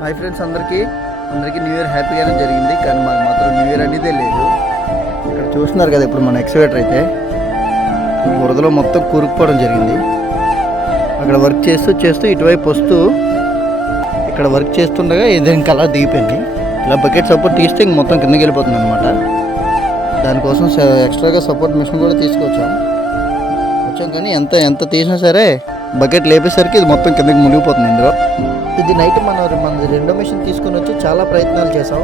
Hi friends, అందరికీ new year హ్యాపీగానే జరిగింది. కానీ మాకు మాత్రం న్యూ ఇయర్ అనేదే లేదు. ఇక్కడ చూస్తున్నారు కదా, ఇప్పుడు మన ఎక్స్కవేటర్ అయితే బురదలో మొత్తం కూరుకుపోవడం జరిగింది. అక్కడ వర్క్ చేస్తూ ఇటువైపు వస్తూ ఇక్కడ వర్క్ చేస్తుండగా ఏదైనా కలర్ దిగిపోయింది. ఇలా బకెట్ సపోర్ట్ తీస్తే ఇంక మొత్తం కిందకి వెళ్ళిపోతుంది అనమాట. దానికోసం ఎక్స్ట్రాగా సపోర్ట్ మిషన్ కూడా వచ్చాం కానీ ఎంత తీసినా సరే బకెట్ లేపేసరికి ఇది మొత్తం కిందకి మునిగిపోతుంది. ఇందులో ఇది నైట్ మన రెండో మిషన్ తీసుకొని వచ్చి చాలా ప్రయత్నాలు చేసాం,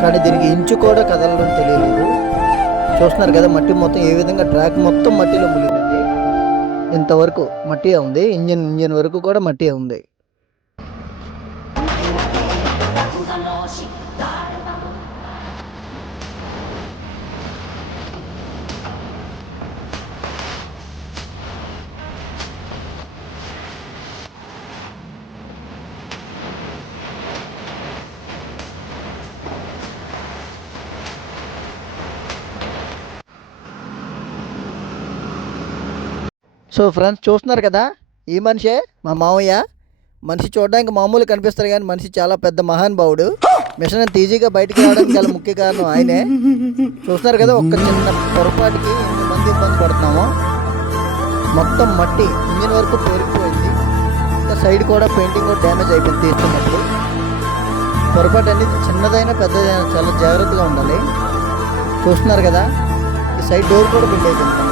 కానీ దీనికి ఇంచు కూడా కదలడం తెలియలేదు. చూస్తున్నారు కదా, మట్టి మొత్తం ఏ విధంగా ట్రాక్ మొత్తం మట్టిలో మునిగింది. ఇంతవరకు మట్టి ఉంది, ఇంజిన్ వరకు కూడా మట్టి ఉంది. సో ఫ్రెండ్స్, చూస్తున్నారు కదా, ఈ మనిషే మా మామయ్య. మనిషి చూడడానికి మామూలు కనిపిస్తారు, కానీ మనిషి చాలా పెద్ద మహానుభావుడు. మిషన్ అంత ఈజీగా బయటికి రావడానికి గల ముఖ్య కారణం ఆయనే. చూస్తున్నారు కదా, ఒక్క చిన్న పొరపాటుకి ఎంతమంది ఇబ్బంది పడుతున్నామో. మొత్తం మట్టి ఇంజిన్ వరకు పేరుకుపోయింది. ఇంకా సైడ్ కూడా పెయింటింగ్ కూడా డ్యామేజ్ అయిపోయింది తీస్తున్నప్పుడు. పొరపాటు అనేది చిన్నదైనా పెద్దదైనా చాలా జాగ్రత్తగా ఉండాలి. చూస్తున్నారు కదా, ఈ సైడ్ డోర్ కూడా బిల్డ్ అయిపోయింది.